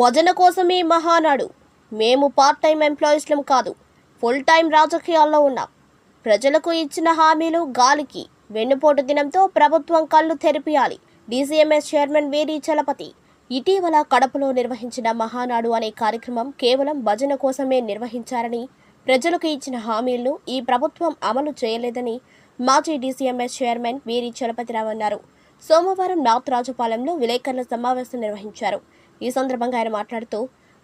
భజన కోసమే మహానాడు. మేము పార్ట్ టైం ఎంప్లాయీస్లం కాదు. ఫుల్ టైం రాజకీయాల్లో ఉన్నాం. ప్రజలకు ఇచ్చిన హామీలు గాలికి. వెన్నుపోటు దినంతో ప్రభుత్వం కళ్ళు తెరిపియాలి. డీసీఎంఎస్ చైర్మన్ వేరి చలపతి. ఇటీవల కడపలో నిర్వహించిన మహానాడు అనే కార్యక్రమం కేవలం భజన కోసమే నిర్వహించారని ప్రజలకు ఇచ్చిన హామీలను ఈ ప్రభుత్వం అమలు చేయలేదని మాజీ డీసీఎంఎస్ చైర్మన్ వీరి చలపతిరావు అన్నారు. సోమవారం నార్త్ రాజపాలెంలో విలేకరుల సమావేశం నిర్వహించారు. ఈ సందర్భంగా ఆయన మాట్లాడుతూ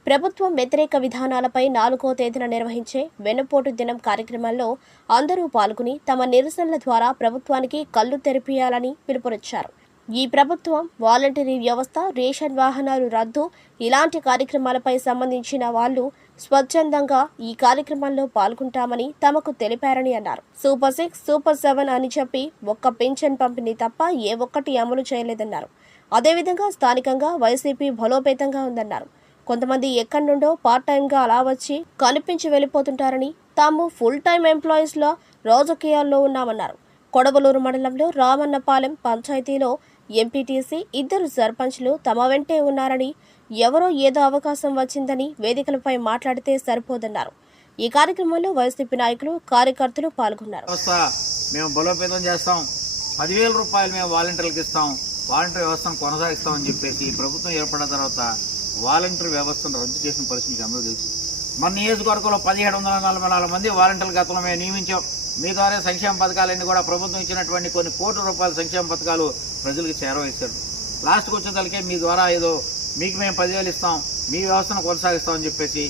ప్రభుత్వం వ్యతిరేక విధానాలపై నాలుగో తేదీన నిర్వహించే వెన్నుపోటు దినం కార్యక్రమంలో అందరూ పాల్గొని తమ నిరసనల ద్వారా ప్రభుత్వానికి కళ్ళు తెరిపియాలని పిలుపునిచ్చారు. ఈ ప్రభుత్వం వాలంటరీ వ్యవస్థ రేషన్ వాహనాలు రద్దు ఇలాంటి కార్యక్రమాలపై సంబంధించిన వాళ్ళు స్వచ్ఛందంగా ఈ కార్యక్రమంలో పాల్గొంటామని తమకు తెలిపారని అన్నారు. సూపర్ సిక్స్ సూపర్ సెవెన్ అని చెప్పి ఒక్క పెన్షన్ పంపిణీ తప్ప ఏ ఒక్కటి అమలు చేయలేదన్నారు. అదేవిధంగా స్థానికంగా వైసీపీ బలోపేతంగా ఉందన్నారు. కొంతమంది ఎక్కడి నుండో పార్ట్ టైంగా అలా వచ్చి కనిపించి వెళ్ళిపోతుంటారని తాము ఫుల్ టైం ఎంప్లాయీస్లో రాజకీయాల్లో ఉన్నామన్నారు. కొడవలూరు మండలంలో రామన్నపాలెం పంచాయతీలో ఎంపీటీసీ ఇద్దరు సర్పంచ్లు తమ వెంటే ఉన్నారని ఎవరో ఏదో అవకాశం వచ్చిందని వేదికలపై మాట్లాడితే సరిపోదన్నారు. ఈ కార్యక్రమంలో వైసీపీ నాయకులు కార్యకర్తలు పాల్గొన్నారు. మేము బలోపేతం చేస్తాం. పదివేల రూపాయలు మేము వాలంటీర్లకు ఇస్తాం. వాలంటీర్ వ్యవస్థను కొనసాగిస్తామని చెప్పేసి ప్రభుత్వం ఏర్పడిన తర్వాత వాలంటీర్ వ్యవస్థను రద్దు చేసిన పరిస్థితి అందరూ తెలుసు. మన నియోజకవర్గంలో పదిహేడు వందల నలభై నాలుగు మంది వాలంటీర్ల గతంలో మేము నియమించాం. మీ ద్వారా సంక్షేమ పథకాలన్నీ కూడా ప్రభుత్వం ఇచ్చినటువంటి కొన్ని కోట్ల రూపాయల సంక్షేమ పథకాలు ప్రజలకు చేరవేశారు. లాస్ట్కి వచ్చేసరికి మీ ద్వారా ఏదో మీకు మేము పదివేలు ఇస్తాం మీ వ్యవస్థను కొనసాగిస్తామని చెప్పేసి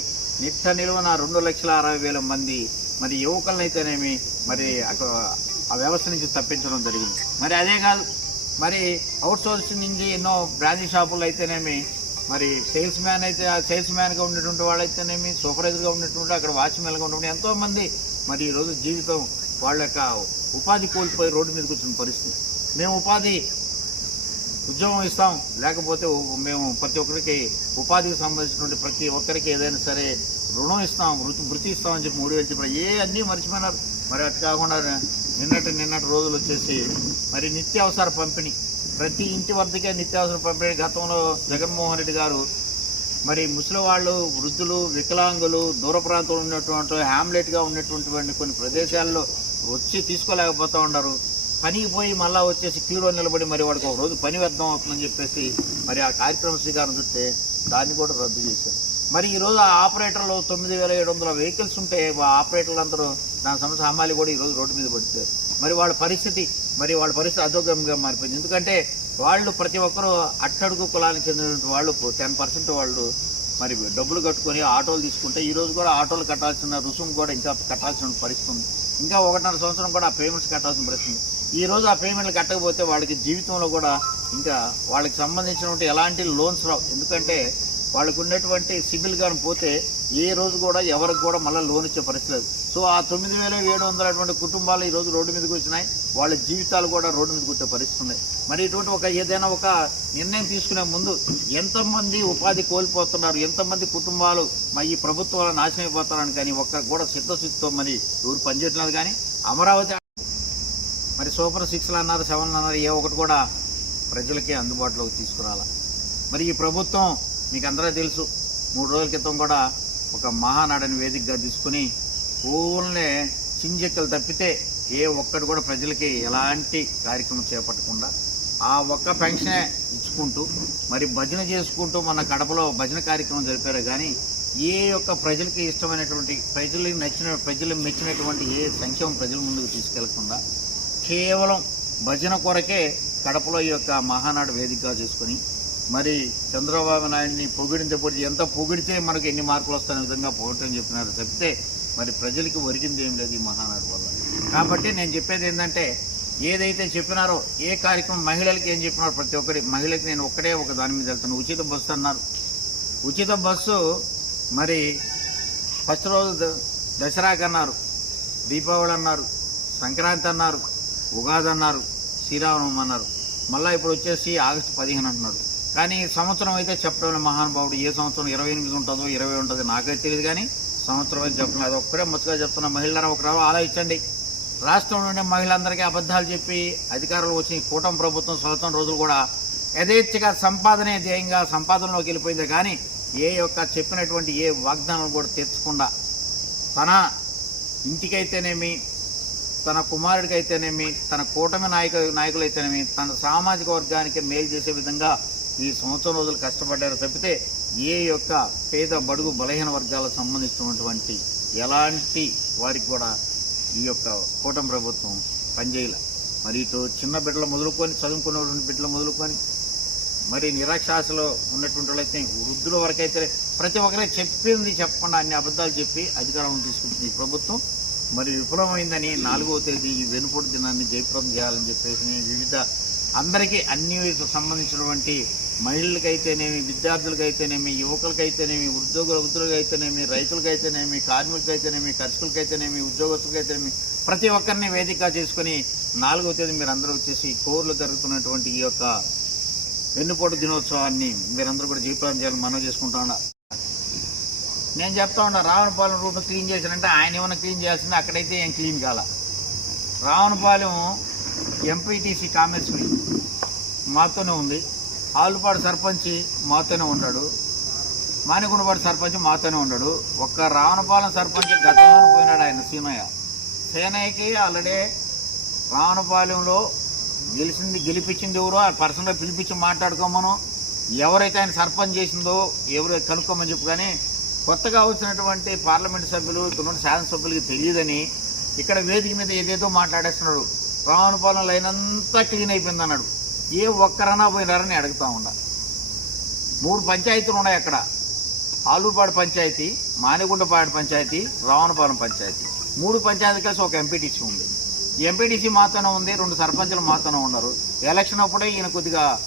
నిట్ట నిలువన రెండు లక్షల అరవై వేల మంది మరి యువకులనైతేనేమి మరి ఆ వ్యవస్థ నుంచి తప్పించడం జరిగింది. మరి అదే కాదు మరి అవుట్ సోర్సింగ్ నుంచి ఎన్నో బ్రాంచీ షాపులు అయితేనేమి మరి సేల్స్ మ్యాన్ అయితే ఆ సేల్స్ మ్యాన్గా ఉన్నటువంటి వాళ్ళైతేనేమి సూపర్వైజర్గా ఉన్నటువంటి అక్కడ వాచ్మెన్గా ఉన్నటువంటి ఎంతోమంది మరి ఈరోజు జీవితం వాళ్ళ యొక్క ఉపాధి కోల్పోయి రోడ్డు మీద కూర్చున్న పరిస్థితి. మేము ఉపాధి ఉద్యోగం ఇస్తాం లేకపోతే మేము ప్రతి ఒక్కరికి ఉపాధికి సంబంధించినటువంటి ప్రతి ఒక్కరికి ఏదైనా సరే రుణం ఇస్తాం వృత్తి వృత్తి ఇస్తామని చెప్పి మూడు వేలు చెప్పి ఏ అన్నీ మర్చిపోయినారు. మరి అటు కాకుండా నిన్నటి నిన్నటి రోజులు వచ్చేసి మరి నిత్యావసర పంపిణీ. ప్రతి ఇంటి వద్దకే నిత్యావసర పంపిణీ. గతంలో జగన్మోహన్ రెడ్డి గారు మరి ముసలి వాళ్ళు వృద్ధులు వికలాంగులు దూర ప్రాంతంలో ఉన్నటువంటి హ్యామ్లెట్గా ఉన్నటువంటి కొన్ని ప్రదేశాల్లో వచ్చి తీసుకోలేకపోతూ ఉన్నారు. పనికి పోయి మళ్ళా వచ్చేసి క్యూలో నిలబడి మరి వాడికి ఒక రోజు పని వ్యర్థం అవుతుందని చెప్పేసి మరి ఆ కార్యక్రమ శ్రీకారం చుట్టే దాన్ని కూడా రద్దు చేశారు. మరి ఈ రోజు ఆ ఆపరేటర్లు తొమ్మిది వేల ఏడు వందల వెహికల్స్ ఉంటే ఆపరేటర్లు అందరూ దాని సమస్య అమ్మాయిలు కూడా ఈ రోజు రోడ్డు మీద పడిపోయారు. మరి వాళ్ళ పరిస్థితి మరి వాళ్ళ పరిస్థితి అదోగ్యంగా మారిపోయింది. ఎందుకంటే వాళ్ళు ప్రతి ఒక్కరూ అట్టడుగు కులానికి చెందినటువంటి వాళ్ళు టెన్ పర్సెంట్ వాళ్ళు మరి డబ్బులు కట్టుకొని ఆటోలు తీసుకుంటే ఈరోజు కూడా ఆటోలు కట్టాల్సిన రుసుము కూడా ఇంకా కట్టాల్సిన పరిస్థితి ఉంది. ఇంకా ఒకటిన్నర సంవత్సరం కూడా ఆ పేమెంట్స్ కట్టాల్సిన పరిస్థితి ఉంది. ఈ రోజు ఆ పేమెంట్లు కట్టకపోతే వాళ్ళకి జీవితంలో కూడా ఇంకా వాళ్ళకి సంబంధించినటువంటి ఎలాంటి లోన్స్ రావు. ఎందుకంటే వాళ్ళకు ఉన్నటువంటి సిబిల్ కానీ పోతే ఏ రోజు కూడా ఎవరికి కూడా మళ్ళీ లోన్ ఇచ్చే పరిస్థితి లేదు. సో ఆ తొమ్మిది వేల ఏడు వందల అటువంటి కుటుంబాలు ఈరోజు రోడ్డు మీదకి వచ్చినాయి. వాళ్ళ జీవితాలు కూడా రోడ్డు మీదకి వచ్చే పరిస్థితి ఉన్నాయి. మరి ఇటువంటి ఒక ఏదైనా ఒక నిర్ణయం తీసుకునే ముందు ఎంతమంది ఉపాధి కోల్పోతున్నారు ఎంతమంది కుటుంబాలు మరి ఈ ప్రభుత్వాలు నాశనం అయిపోతున్నారని కానీ ఒక్క కూడా చిత్తశుద్ధితో మరి ఎవరు పనిచేయట్లేదు కానీ అమరావతి మరి సూపర్ సిక్స్లు అన్నారు సెవెన్ అన్నారు ఏ ఒకటి కూడా ప్రజలకే అందుబాటులోకి తీసుకురాల. మరి ఈ ప్రభుత్వం మీకు అందరూ తెలుసు మూడు రోజుల క్రితం కూడా ఒక మహానాడని వేదికగా తీసుకుని ఓన్లే చింజెక్కలు తప్పితే ఏ ఒక్కటి కూడా ప్రజలకి ఎలాంటి కార్యక్రమం చేపట్టకుండా ఆ ఒక్క పెన్షనే ఇచ్చుకుంటూ మరి భజన చేసుకుంటూ మన కడపలో భజన కార్యక్రమం జరిపారు కానీ ఏ యొక్క ప్రజలకి ఇష్టమైనటువంటి ప్రజలకు నచ్చిన ప్రజలకు మెచ్చినటువంటి ఏ సంక్షేమం ప్రజల ముందుకు తీసుకెళ్ళకుండా కేవలం భజన కొరకే కడపలో ఈ యొక్క మహానాడు వేదికగా చేసుకొని మరి చంద్రబాబు నాయుడిని పొగిడించబడి ఎంత పొగిడితే మనకు ఎన్ని మార్కులు వస్తాయనే విధంగా పోగొట్టని చెప్పినారు చెప్తే మరి ప్రజలకి ఒరిగింది ఏం లేదు ఈ మహానాడు వల్ల. కాబట్టి నేను చెప్పేది ఏంటంటే ఏదైతే చెప్పినారో ఏ కార్యక్రమం మహిళలకి ఏం చెప్పినారో ప్రతి ఒక్కరి మహిళకి నేను ఒక్కడే ఒక దాని మీద వెళ్తాను. ఉచిత బస్సు అన్నారు. ఉచిత బస్సు మరి ఫస్ట్ రోజు ద- దసరాకి అన్నారు దీపావళి అన్నారు సంక్రాంతి అన్నారు ఉగాది అన్నారు శ్రీరామనవమి అన్నారు. మళ్ళీ ఇప్పుడు వచ్చేసి ఆగస్టు పదిహేను అంటున్నారు. కానీ సంవత్సరం అయితే చెప్పడం మహానుభావుడు ఏ సంవత్సరం ఇరవై ఎనిమిది ఉంటుందో ఇరవై ఉంటుందో నాకైతే తెలియదు కానీ సంవత్సరం అయితే చెప్పడం అది ఒక్కడే ముచ్చగా చెప్తున్న. మహిళలను ఒక ఆలోచించండి. రాష్ట్రంలో ఉండే మహిళలందరికీ అబద్ధాలు చెప్పి అధికారులు వచ్చిన ఈ కూటమి ప్రభుత్వం సంవత్సరం రోజులు కూడా యథేచ్ఛగా సంపాదనే ధ్యేయంగా సంపాదనలోకి వెళ్ళిపోయింది కానీ ఏ యొక్క చెప్పినటువంటి ఏ వాగ్దానం కూడా తెచ్చకుండా తన ఇంటికైతేనేమి తన కుమారుడికైతేనేమి తన కూటమి నాయక నాయకులైతేనేమి తన సామాజిక వర్గానికి మేలు చేసే విధంగా ఈ సంవత్సరం రోజులు కష్టపడ్డారు తప్పితే ఏ యొక్క పేద బడుగు బలహీన వర్గాలకు సంబంధించినటువంటి ఎలాంటి వారికి కూడా ఈ యొక్క కూటమి ప్రభుత్వం పనిచేయాల. మరి ఇటు చిన్న బిడ్డలు మొదలుకొని చదువుకున్నటువంటి బిడ్డలు మొదలుకొని మరి నిరాక్షాసలో ఉన్నటువంటి వాళ్ళైతే వృద్ధుల వరకైతే ప్రతి ఒక్కరే చెప్పింది చెప్పకుండా అన్ని అబద్ధాలు చెప్పి అధికారం తీసుకుంటుంది ఈ ప్రభుత్వం. మరి విఫలమైందని నాలుగవ తేదీ ఈ వెనుపోటు దినాన్ని జయప్రదం చేయాలని చెప్పేసి వివిధ అందరికీ అన్ని సంబంధించినటువంటి మహిళలకైతేనేమి విద్యార్థులకైతేనేమి యువకులకైతేనేమి ఉద్యోగుల వృద్ధులకైతేనేమి రైతులకైతేనేమి కార్మికులకైతేనేమి ఉద్యోగస్తులకి ఉద్యోగస్తులకైతేనేమి ప్రతి ఒక్కరిని వేదిక చేసుకొని నాలుగవ తేదీ మీరు అందరూ వచ్చేసి కోర్లు జరుగుతున్నటువంటి ఈ యొక్క వెన్నుపోటు దినోత్సవాన్ని మీరందరూ కూడా జీవితం చేయాలని మనం చేసుకుంటా ఉన్నా. నేను చెప్తా ఉన్నా రావణపాలెం రూట్ క్లీన్ చేశానంటే ఆయన ఏమైనా క్లీన్ చేయాల్సింది అక్కడైతే ఏం క్లీన్ కాల. రావణపాలెం ఎంపీటీసీ కామెస్ మాతోనే ఉంది. ఆలుపాడు సర్పంచ్ మాతోనే ఉన్నాడు. మానిగుండపాడు సర్పంచ్ మాతోనే ఉన్నాడు. ఒక్క రావణపాలెం సర్పంచ్ గతంలో పోయినాడు ఆయన సీనయ్య సీనయ్యకి ఆల్రెడీ రావణపాలెంలో గెలిచింది గెలిపించింది ఎవరో ఆ పర్సన్గా పిలిపించి మాట్లాడుకోమను ఎవరైతే ఆయన సర్పంచ్ చేసిందో ఎవరు కనుక్కోమని చెప్పు కానీ కొత్తగా వచ్చినటువంటి పార్లమెంటు సభ్యులు ఇక్కడ శాసనసభ్యులకి తెలియదని ఇక్కడ వేదిక మీద ఏదేదో మాట్లాడేస్తున్నాడు. రావణపాలెం లైన్ అంతా క్లీన్ అయిపోయింది అన్నాడు. ఏ ఒక్కరన్నా పోయినారని అడుగుతా ఉండాలి మూడు పంచాయతీలు ఉన్నాయి అక్కడ. ఆలూపాడు పంచాయతీ మానిగుండపాడు పంచాయతీ రావణపాలెం పంచాయతీ. మూడు పంచాయతీ కలిసి ఒక ఎంపీటీసీ ఉంది. ఎంపీటీసీ మాత్రమే ఉంది రెండు సర్పంచులు మాత్రమే ఉన్నారు. ఎలక్షన్ అప్పుడే ఈయన కొద్దిగా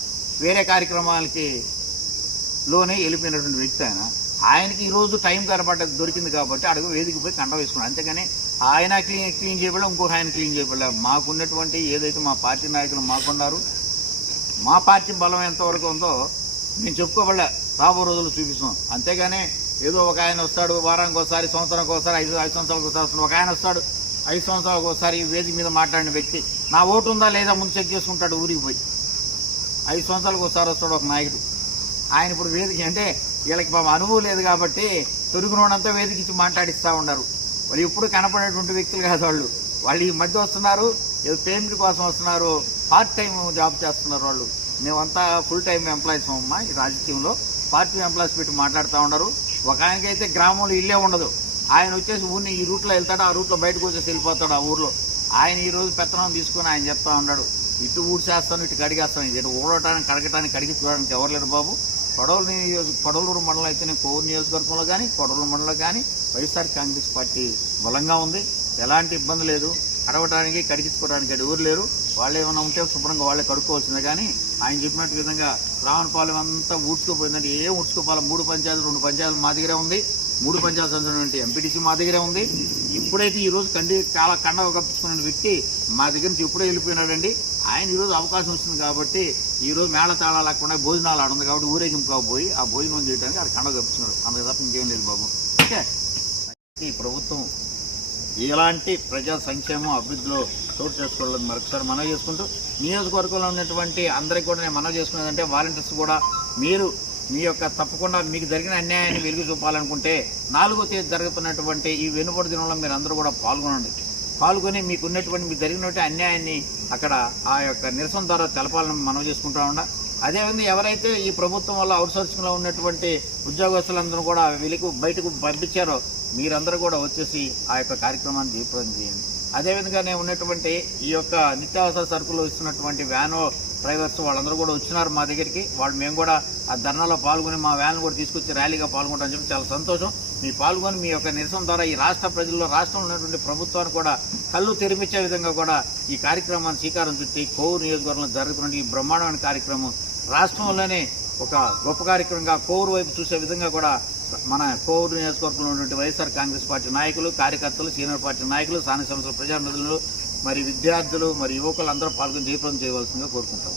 వేరే కార్యక్రమాలకి లోనే వెళ్ళిపోయినటువంటి వ్యక్తి ఆయన. ఆయనకి ఈరోజు టైం కనపడ్డ దొరికింది కాబట్టి అడుగు వేదిక పోయి కండ వేసుకున్నాడు. అంతేగాని ఆయన క్లీన్ క్లీన్ చేయబడలే ఇంకొక ఆయన క్లీన్ చేయబడలే. మాకున్నటువంటి ఏదైతే మా పార్టీ నాయకులు మాకున్నారు మా పార్టీ బలం ఎంతవరకు ఉందో మేము చెప్పుకోబడలే. రాబో రోజులు చూపిస్తాం. అంతేగాని ఏదో ఒక ఆయన వస్తాడు వారానికి ఒకసారి సంవత్సరానికి ఒకసారి ఐదు ఐదు సంవత్సరాలకు ఒకసారి వస్తాడు ఒక ఆయన వస్తాడు ఐదు సంవత్సరాలకు ఒకసారి ఈ వేదిక మీద మాట్లాడిన వ్యక్తి. నా ఓటు ఉందా లేదా ముందు చెక్ చేసుకుంటాడు ఊరికి పోయి. ఐదు సంవత్సరాలకు ఒకసారి వస్తాడు ఒక నాయకుడు. ఆయన ఇప్పుడు వేదిక అంటే వీళ్ళకి పాపం అనుభవం లేదు కాబట్టి తొరుగునోడంతా వేదిక ఇచ్చి మాట్లాడిస్తూ ఉన్నారు. వాళ్ళు ఎప్పుడు కనపడేటువంటి వ్యక్తులు కాదు వాళ్ళు. వాళ్ళు ఈ మధ్య వస్తున్నారు పేమెంట్ కోసం వస్తున్నారు పార్ట్ టైం జాబ్ చేస్తున్నారు వాళ్ళు. మేమంతా ఫుల్ టైం ఎంప్లాయీస్ అమ్మా ఈ రాజకీయంలో. పార్టీ ఎంప్లాయీస్ పెట్టి మాట్లాడుతూ ఉన్నారు. ఒక ఆయనకైతే గ్రామంలో ఇల్లే ఉండదు. ఆయన వచ్చేసి ఊరిని ఈ రూట్లో వెళ్తాడు ఆ రూట్లో బయటకు వచ్చేసి వెళ్ళిపోతాడు ఆ ఊర్లో. ఆయన ఈరోజు పెత్తనం తీసుకొని ఆయన చెప్తా ఉన్నాడు. ఇటు ఊడ్చేస్తాను ఇటు కడిగేస్తాను. ఇటు ఊడటానికి కడగటానికి కడిగి చూడడానికి ఎవరు లేరు బాబు. పడవలు నియోజక పడవలూరు మండలం అయితేనే కోవూరు నియోజకవర్గంలో కానీ పడవలూరు మండలం కానీ వైఎస్ఆర్ కాంగ్రెస్ పార్టీ బలంగా ఉంది. ఎలాంటి ఇబ్బంది లేదు. కడవటానికి కడిగించుకోవడానికి అటు ఊరు లేరు. వాళ్ళు ఏమైనా ఉంటే శుభ్రంగా వాళ్ళే కడుక్కోవాల్సిందే. కానీ ఆయన చెప్పినట్టు విధంగా రావణపాలెం అంతా ఊడ్చుకోపోయిందంటే ఏం ఊడ్చుకోపాలెం? మూడు పంచాయతీలు రెండు పంచాయతీలు మా దగ్గరే ఉంది. మూడు పంచాయతీ సంబంధించిన ఎంపీటీసీ మా దగ్గరే ఉంది. ఇప్పుడైతే ఈ రోజు కండి చాలా కండ కప్పించుకున్న వ్యక్తి మా దగ్గర నుంచి ఇప్పుడే వెళ్ళిపోయినాడండి. ఆయన ఈ రోజు అవకాశం వచ్చింది కాబట్టి ఈ రోజు మేళ తాళా లేకుండా భోజనాలు ఆడుంది కాబట్టి ఊరేగింపు కాబోయి ఆ భోజనం చేయడానికి ఆడ కండ కప్పించుకున్నాడు అంతకు తప్ప ఇంకేం లేదు బాబు. ఓకే? ఈ ప్రభుత్వం ఎలాంటి ప్రజా సంక్షేమం అభివృద్ధిలో చోటు చేసుకోవాలని మరొకసారి మనవి చేసుకుంటూ నియోజకవర్గంలో ఉన్నటువంటి అందరికీ కూడా నేను మనవి చేసుకునేదంటే వాలంటీర్స్ కూడా మీరు మీ యొక్క తప్పకుండా మీకు జరిగిన అన్యాయాన్ని వెలుగు చూపాలనుకుంటే నాలుగో తేదీ జరుగుతున్నటువంటి ఈ వెనుబడి దినంలో మీరు అందరూ కూడా పాల్గొనండి. పాల్గొని మీకు ఉన్నటువంటి మీకు జరిగినటువంటి అన్యాయాన్ని అక్కడ ఆ యొక్క నిరసన ద్వారా తెలపాలని మనం చేసుకుంటా ఉండ. అదేవిధంగా ఎవరైతే ఈ ప్రభుత్వం వల్ల అవుట్సోర్సింగ్లో ఉన్నటువంటి ఉద్యోగస్తులందరూ కూడా వెలుగు బయటకు పంపించారో మీరందరూ కూడా వచ్చేసి ఆ యొక్క కార్యక్రమాన్ని దీపం చేయండి. అదేవిధంగానే ఉన్నటువంటి ఈ యొక్క నిత్యావసర సరుకులు ఇస్తున్నటువంటి వ్యాను డ్రైవర్స్ వాళ్ళందరూ కూడా వచ్చినారు మా దగ్గరికి. వాళ్ళు మేము కూడా ఆ ధర్నాలో పాల్గొని మా వ్యాన్ కూడా తీసుకొచ్చి ర్యాలీగా పాల్గొంటామని చెప్పి చాలా సంతోషం. మీ పాల్గొని మీ యొక్క నిరసన ద్వారా ఈ రాష్ట్ర ప్రజల్లో రాష్ట్రంలో ఉన్నటువంటి ప్రభుత్వాన్ని కూడా కళ్ళు తెరిపించే విధంగా కూడా ఈ కార్యక్రమాన్ని శ్రీకారం చుట్టి కోవూరు నియోజకవర్గంలో జరుగుతున్న ఈ బ్రహ్మాండమైన కార్యక్రమం రాష్ట్రంలోనే ఒక గొప్ప కార్యక్రమంగా కోవూరు వైపు చూసే విధంగా కూడా మన కోవూరు నియోజకవర్గంలో ఉన్నటువంటి వైఎస్ఆర్ కాంగ్రెస్ పార్టీ నాయకులు కార్యకర్తలు సీనియర్ పార్టీ నాయకులు స్థానిక సంస్థల ప్రజాప్రతినిధులు మరి విద్యార్థులు మరి యువకులు అందరూ పాల్గొని దీపం చేయవలసిందిగా కోరుకుంటాం.